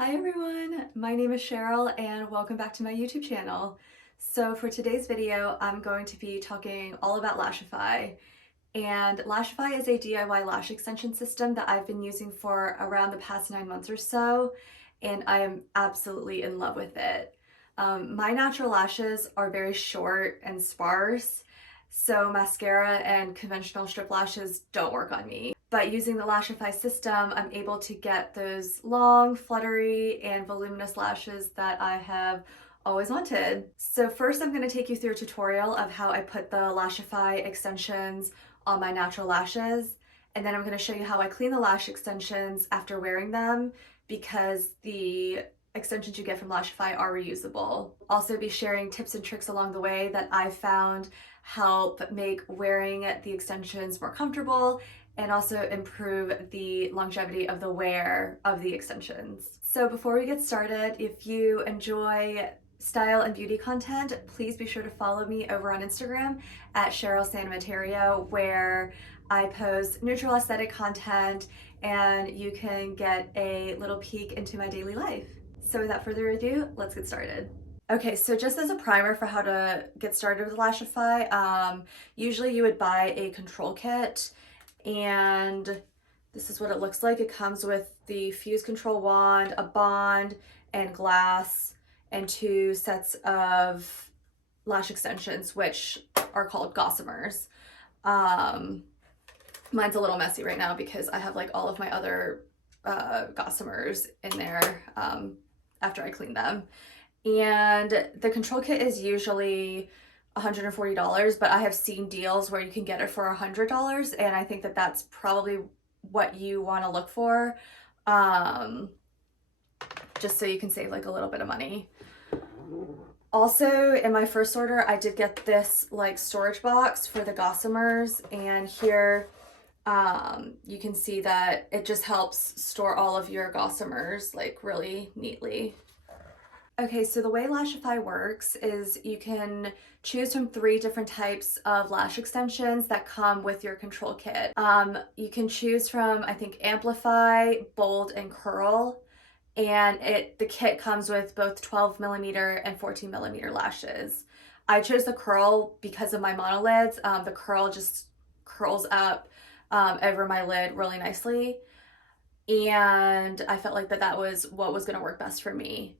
Hi everyone, my name is Cheryl and welcome back to my YouTube channel. So for today's video, I'm going to be talking all about Lashify. And Lashify is a DIY lash extension system that I've been using for around the past 9 months or so, and I am absolutely in love with it. My natural lashes are very short and sparse, so mascara and conventional strip lashes don't work on me. But using the Lashify system, I'm able to get those long, fluttery, and voluminous lashes that I have always wanted. So first I'm going to take you through a tutorial of how I put the Lashify extensions on my natural lashes, and then I'm going to show you how I clean the lash extensions after wearing them, because the extensions you get from Lashify are reusable. Also be sharing tips and tricks along the way that I've found help make wearing the extensions more comfortable and also improve the longevity of the wear of the extensions. So before we get started, if you enjoy style and beauty content, please be sure to follow me over on Instagram at Cheryl Sanamaterio, where I post neutral aesthetic content and you can get a little peek into my daily life. So without further ado, let's get started. Okay, so just as a primer for how to get started with Lashify, usually you would buy a control kit, and this is what it looks like. It comes with the fuse control wand, a bond, and glass, and 2 sets of lash extensions, which are called Gossamers. Mine's a little messy right now because I have like all of my other Gossamers in there after I clean them. And the control kit is usually $140, but I have seen deals where you can get it for $100, and I think that that's probably what you want to look for, just so you can save like a little bit of money. Also, in my first order, I did get this like storage box for the Gossamers, and here you can see that it just helps store all of your Gossamers like really neatly. Okay, so the way Lashify works is you can choose from 3 different types of lash extensions that come with your control kit. You can choose from, I think, Amplify, Bold, and Curl. And the kit comes with both 12mm and 14mm lashes. I chose the Curl because of my monolids. The Curl just curls up over my lid really nicely. And I felt like that was what was gonna work best for me.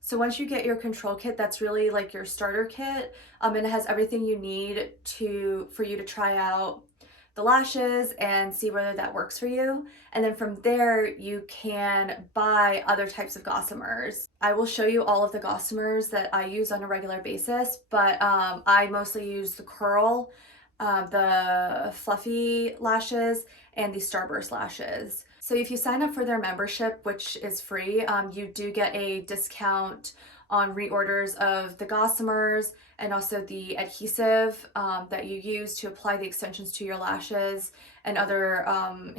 So once you get your control kit, that's really like your starter kit, and it has everything you need for you to try out the lashes and see whether that works for you. And then from there, you can buy other types of Gossamers. I will show you all of the Gossamers that I use on a regular basis, but I mostly use the Curl, the Fluffy lashes, and the Starburst lashes. So if you sign up for their membership, which is free, you do get a discount on reorders of the Gossamers and also the adhesive that you use to apply the extensions to your lashes and other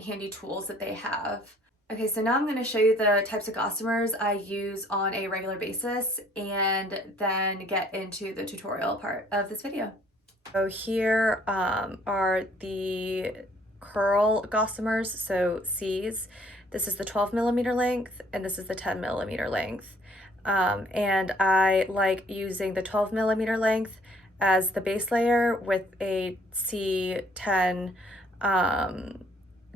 handy tools that they have. Okay, so now I'm going to show you the types of Gossamers I use on a regular basis and then get into the tutorial part of this video. So here are the Curl Gossamers, so C's. This is the 12mm length and this is the 10mm length. And I like using the 12mm length as the base layer with a C10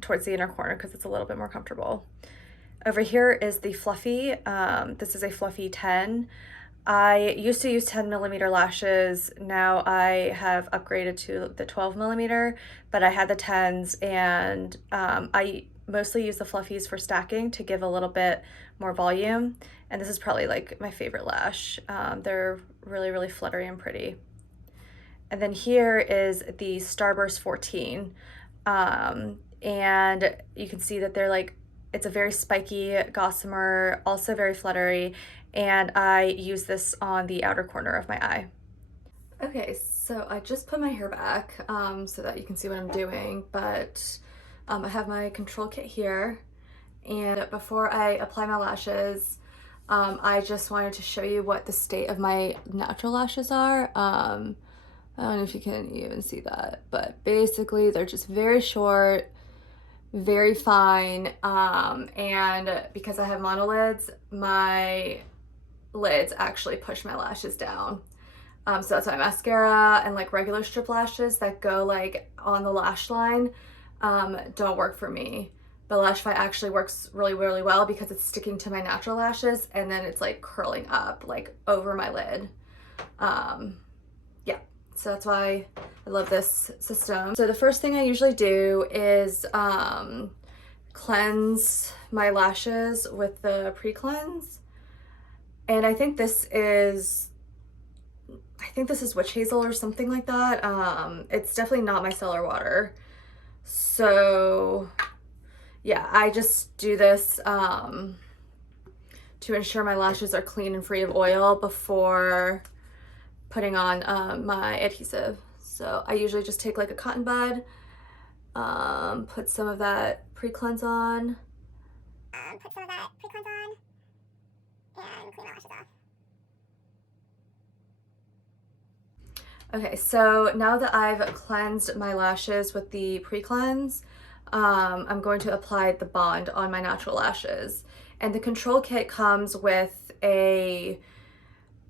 towards the inner corner because it's a little bit more comfortable. Over here is the Fluffy. This is a Fluffy 10. I used to use 10mm lashes. Now I have upgraded to the 12mm, but I had the 10s, and I mostly use the Fluffies for stacking to give a little bit more volume. And this is probably like my favorite lash. They're really, really fluttery and pretty. And then here is the Starburst 14. And you can see that they're like, it's a very spiky gossamer, also very fluttery, and I use this on the outer corner of my eye. Okay, so I just put my hair back so that you can see what I'm doing, but I have my control kit here, and before I apply my lashes, I just wanted to show you what the state of my natural lashes are. I don't know if you can even see that, but basically they're just very short, very fine, and because I have monolids, my lids actually push my lashes down. So that's why mascara and like regular strip lashes that go like on the lash line don't work for me. But Lashify actually works really, really well because it's sticking to my natural lashes and then it's like curling up like over my lid. Yeah, so that's why I love this system. So the first thing I usually do is cleanse my lashes with the pre-cleanse. And I think this is witch hazel or something like that. It's definitely not micellar water. So yeah, I just do this to ensure my lashes are clean and free of oil before putting on my adhesive. So I usually just take like a cotton bud, put some of that pre-cleanse on. And clean my lashes off. Okay, so now that I've cleansed my lashes with the pre-cleanse, I'm going to apply the bond on my natural lashes. And the control kit comes with a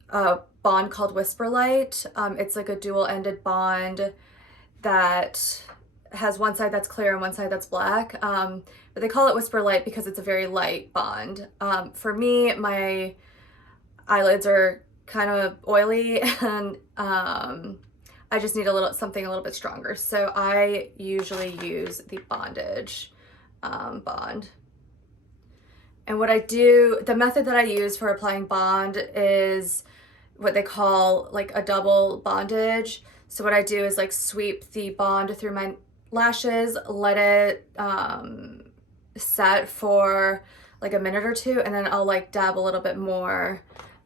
bond called Whisper Light. It's like a dual-ended bond that has one side that's clear and one side that's black. But they call it Whisper Light because it's a very light bond. For me, my eyelids are kind of oily and I just need something a little bit stronger. So I usually use the Bondage bond. And what I do, the method that I use for applying bond is what they call like a double bondage. So what I do is like sweep the bond through my lashes, let it set for like a minute or two, and then I'll like dab a little bit more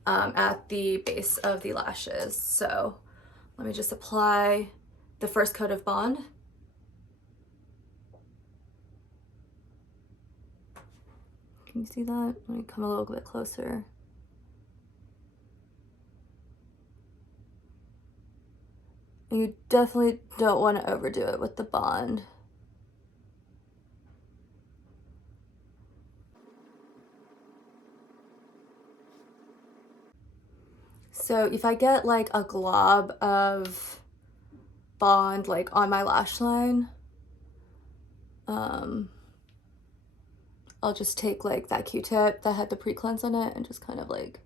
at the base of the lashes. So let me just apply the first coat of bond. Can you see that? Let me come a little bit closer. And you definitely don't want to overdo it with the bond. So if I get like a glob of bond like on my lash line, I'll just take like that Q-tip that had the pre-cleanse on it and just kind of like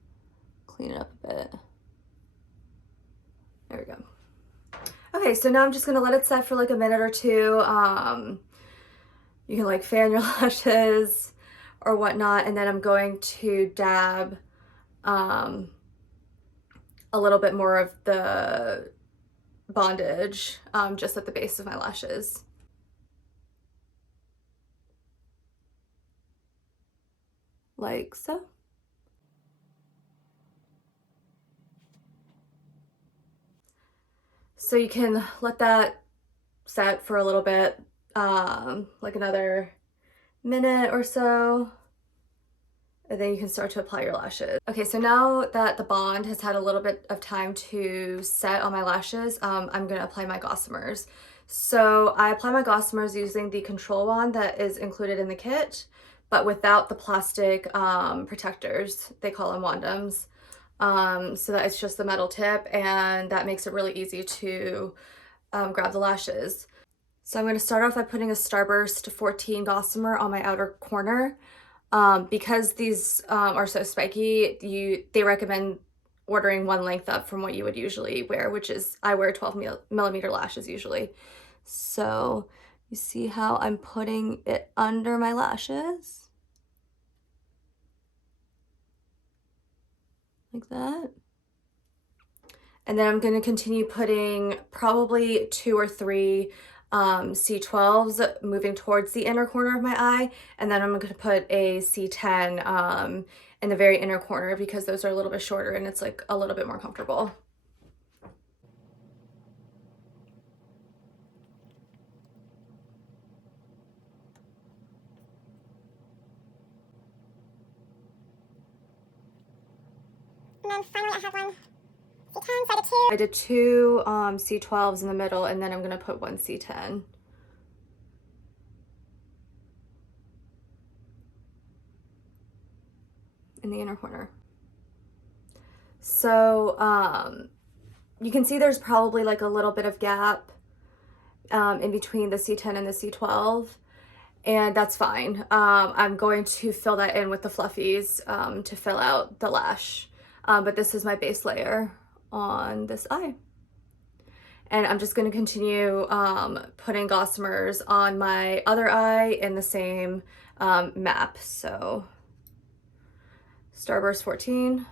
clean it up a bit. There we go. Okay, so now I'm just gonna let it set for like a minute or two. You can like fan your lashes or whatnot, and then I'm going to dab a little bit more of the bondage just at the base of my lashes. Like so. So you can let that set for a little bit, like another minute or so, and then you can start to apply your lashes. Okay, so now that the bond has had a little bit of time to set on my lashes, I'm gonna apply my Gossamers. So I apply my Gossamers using the control wand that is included in the kit, but without the plastic protectors. They call them wandums. So that it's just the metal tip, and that makes it really easy to grab the lashes. So I'm going to start off by putting a Starburst 14 Gossamer on my outer corner. Because these are so spiky, they recommend ordering one length up from what you would usually wear, which is, I wear 12mm lashes usually. So you see how I'm putting it under my lashes? Like that. And then I'm going to continue putting probably 2 or 3 C12s moving towards the inner corner of my eye, and then I'm going to put a C10 in the very inner corner because those are a little bit shorter and it's like a little bit more comfortable. And then finally I have one C10, so I did two C12s in the middle, and then I'm going to put one C10. in the inner corner. So you can see there's probably like a little bit of gap in between the C10 and the C12, and that's fine. I'm going to fill that in with the Fluffies to fill out the lash, but this is my base layer on this eye. And I'm just going to continue putting Gossamers on my other eye in the same map. So Starburst 14.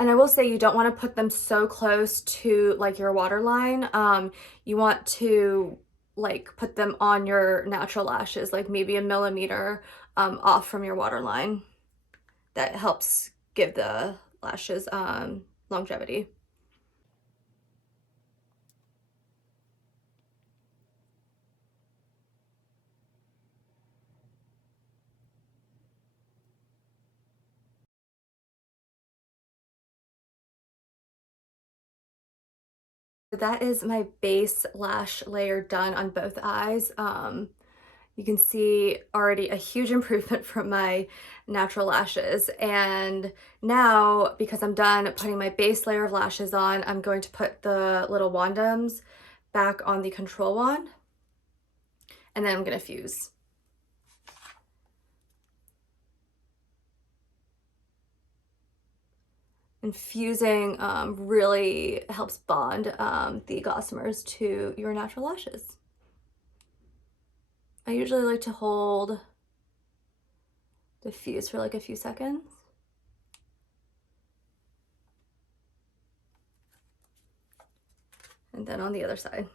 And I will say you don't want to put them so close to like your waterline. You want to like put them on your natural lashes, like maybe a millimeter off from your waterline. That helps give the lashes longevity. That is my base lash layer done on both eyes. You can see already a huge improvement from my natural lashes. And now, because I'm done putting my base layer of lashes on, I'm going to put the little wandums back on the control wand. And then I'm gonna fuse. And fusing really helps bond the Gossamers to your natural lashes. I usually like to hold the fuse for like a few seconds. And then on the other side.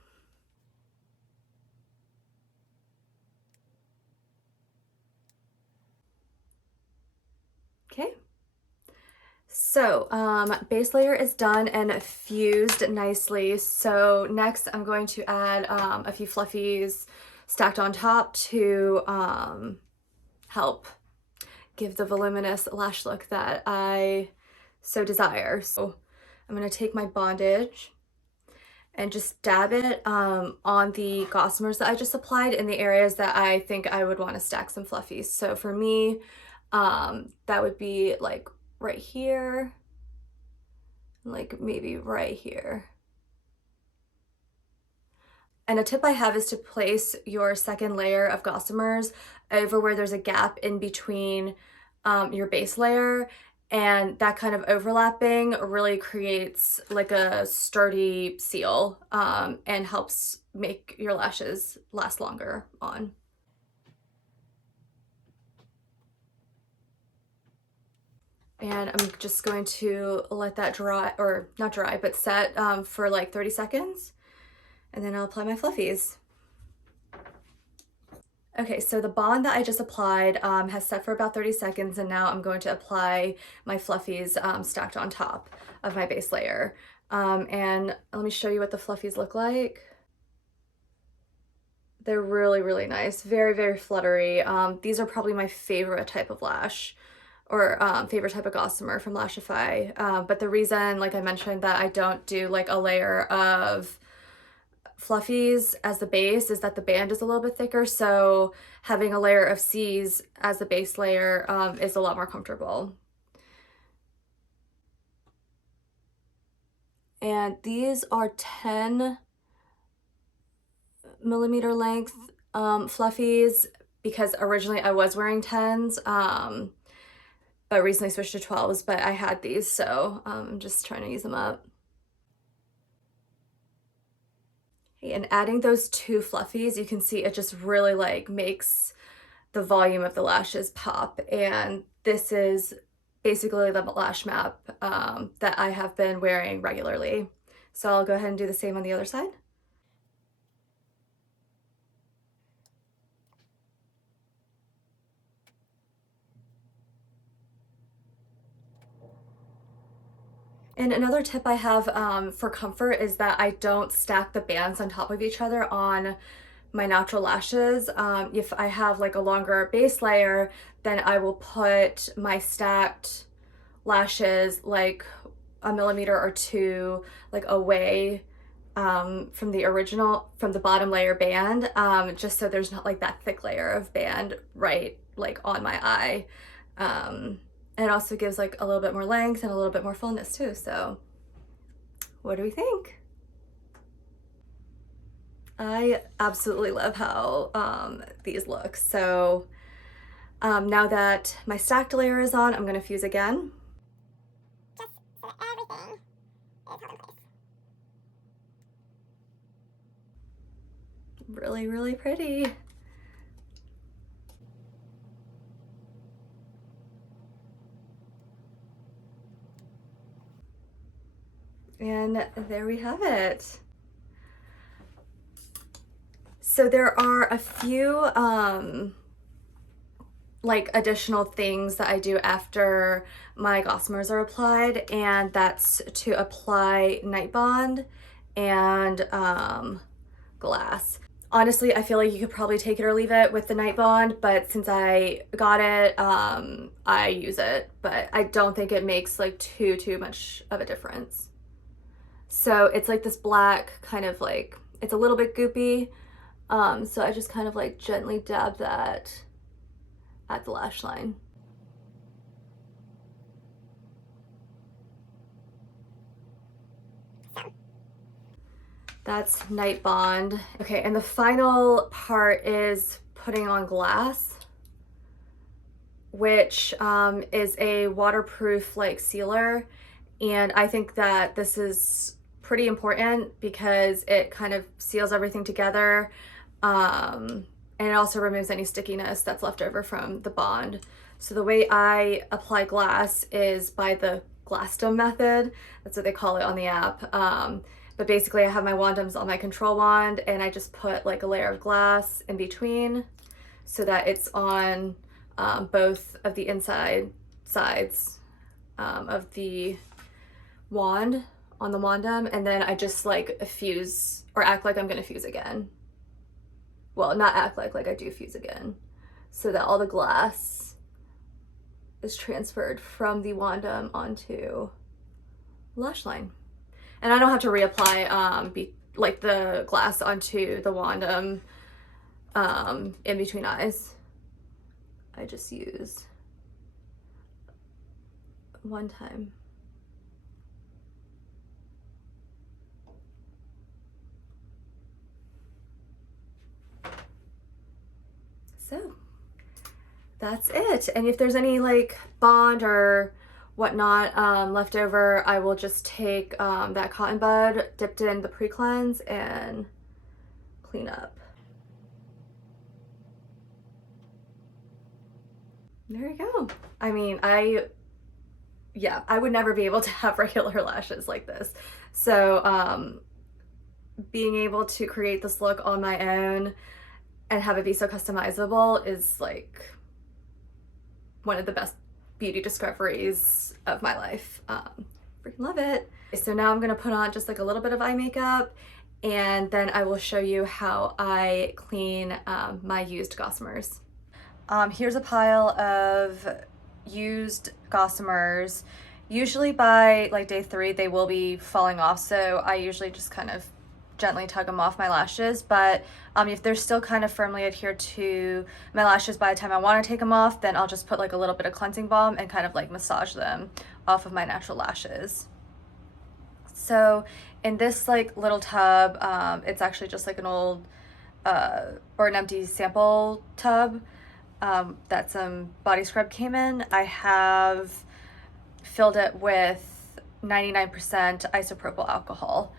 Okay. So base layer is done and fused nicely. So next I'm going to add a few Fluffies stacked on top to help give the voluminous lash look that I so desire. So I'm going to take my bondage and just dab it on the Gossamers that I just applied in the areas that I think I would want to stack some Fluffies. So for me, that would be like right here, like maybe right here. And a tip I have is to place your second layer of Gossamers over where there's a gap in between your base layer, and that kind of overlapping really creates like a sturdy seal and helps make your lashes last longer on. And I'm just going to let that dry, or not dry, but set for like 30 seconds. And then I'll apply my Fluffies. Okay, so the bond that I just applied has set for about 30 seconds, and now I'm going to apply my Fluffies stacked on top of my base layer. And let me show you what the Fluffies look like. They're really, really nice. Very, very fluttery. These are probably my favorite type of lash, or favorite type of Gossamer from Lashify. But the reason, like I mentioned, that I don't do like a layer of Fluffies as the base is that the band is a little bit thicker, so having a layer of C's as the base layer is a lot more comfortable. And these are 10 millimeter length Fluffies, because originally I was wearing 10s, but recently switched to 12s, but I had these, so I'm just trying to use them up. And adding those two Fluffies, you can see it just really like makes the volume of the lashes pop. And this is basically the lash map that I have been wearing regularly. So I'll go ahead and do the same on the other side. And another tip I have for comfort is that I don't stack the bands on top of each other on my natural lashes. If I have like a longer base layer, then I will put my stacked lashes like a millimeter or two like away from the bottom layer band, just so there's not like that thick layer of band right like on my eye. And it also gives like a little bit more length and a little bit more fullness too. So what do we think? I absolutely love how these look. So now that my stacked layer is on, I'm gonna fuse again. Just so that everything is held in place. Really, really pretty. And there we have it. So there are a few like additional things that I do after my Gossamers are applied, and that's to apply Night Bond and glass. Honestly, I feel like you could probably take it or leave it with the Night Bond, but since I got it, I use it, but I don't think it makes like too much of a difference. So it's like this black kind of like, it's a little bit goopy. So I just kind of like gently dab that at the lash line. That's Night Bond. Okay, and the final part is putting on glass, which is a waterproof like sealer. And I think that this is pretty important because it kind of seals everything together. And it also removes any stickiness that's left over from the bond. So the way I apply glass is by the glass dome method. That's what they call it on the app. But basically I have my wandoms on my control wand and I just put like a layer of glass in between so that it's on both of the inside sides of the wand on the wandom, and then I just like fuse or act like I'm gonna fuse again. Well, not act like I do fuse again, so that all the glass is transferred from the wandom onto the lash line. And I don't have to reapply like the glass onto the wandom in between eyes. I just use one time. So that's it. And if there's any like bond or whatnot left over, I will just take that cotton bud dipped in the pre-cleanse and clean up. There you go. I mean, I would never be able to have regular lashes like this. So being able to create this look on my own and have it be so customizable is like one of the best beauty discoveries of my life. Freaking love it. So now I'm gonna put on just like a little bit of eye makeup, and then I will show you how I clean my used Gossamers. Here's a pile of used Gossamers. Usually by like day 3 they will be falling off, so I usually just kind of gently tug them off my lashes. But if they're still kind of firmly adhered to my lashes by the time I want to take them off, then I'll just put like a little bit of cleansing balm and kind of like massage them off of my natural lashes. So in this like little tub, it's actually just like an old or an empty sample tub that some body scrub came in. I have filled it with 99% isopropyl alcohol.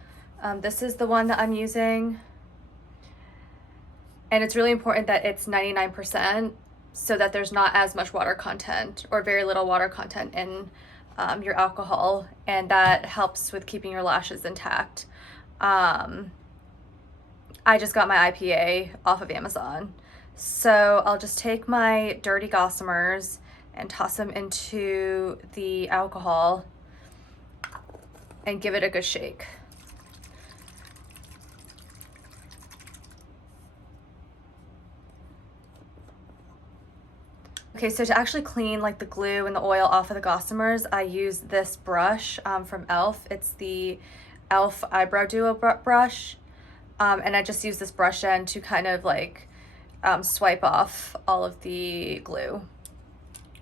This is the one that I'm using, and it's really important that it's 99% so that there's not as much water content or very little water content in your alcohol, and that helps with keeping your lashes intact. I just got my IPA off of Amazon, so I'll just take my dirty Gossamers and toss them into the alcohol and give it a good shake. Okay, so to actually clean like the glue and the oil off of the Gossamers, I use this brush from e.l.f. It's the e.l.f. eyebrow duo brush. And I just use this brush end to kind of like swipe off all of the glue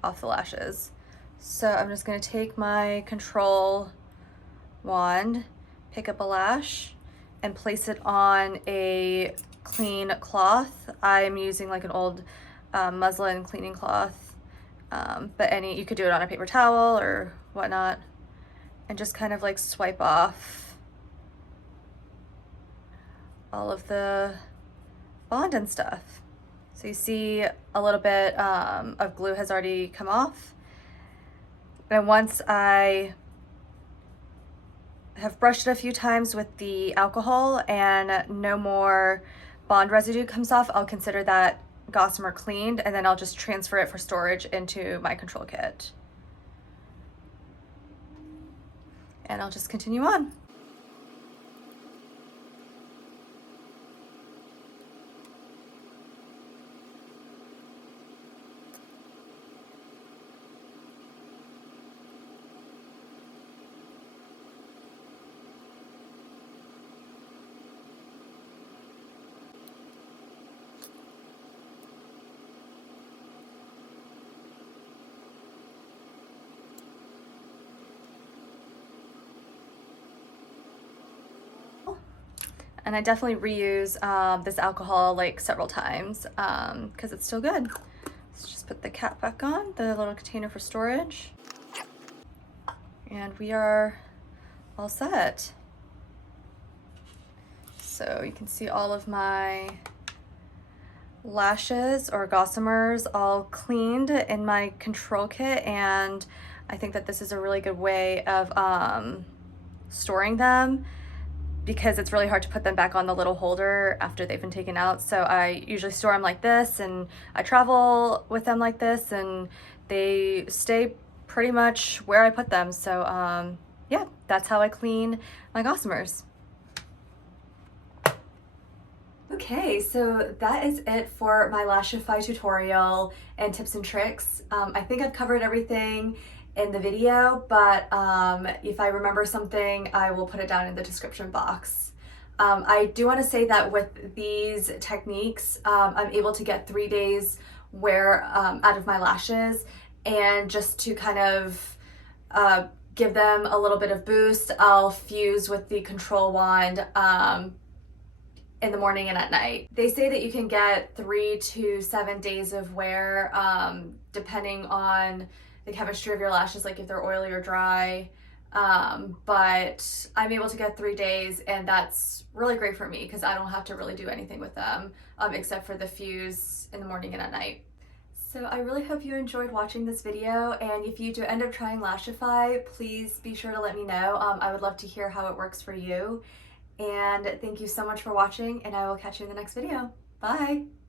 off the lashes. So I'm just gonna take my control wand, pick up a lash, and place it on a clean cloth. I'm using like an old muslin cleaning cloth, but you could do it on a paper towel or whatnot, and just kind of like swipe off all of the bond and stuff. So you see a little bit of glue has already come off. And once I have brushed it a few times with the alcohol and no more bond residue comes off, I'll consider that Gossamer cleaned, and then I'll just transfer it for storage into my control kit. And I'll just continue on. And I definitely reuse this alcohol like several times because it's still good. Let's just put the cap back on, the little container for storage. And we are all set. So you can see all of my lashes or Gossamers all cleaned in my control kit, and I think that this is a really good way of storing them, because it's really hard to put them back on the little holder after they've been taken out. So I usually store them like this, and I travel with them like this, and they stay pretty much where I put them. So yeah, that's how I clean my Gossamers. Okay, so that is it for my Lashify tutorial and tips and tricks. I think I've covered everything in the video, but if I remember something, I will put it down in the description box. I do want to say that with these techniques, I'm able to get 3 days wear out of my lashes, and just to kind of give them a little bit of boost, I'll fuse with the control wand in the morning and at night. They say that you can get 3 to 7 days of wear depending on the chemistry of your lashes, like if they're oily or dry, but I'm able to get 3 days, and that's really great for me because I don't have to really do anything with them except for the fuse in the morning and at night. So I really hope you enjoyed watching this video, and if you do end up trying Lashify, please be sure to let me know. I would love to hear how it works for you. And thank you so much for watching, and I will catch you in the next video. Bye!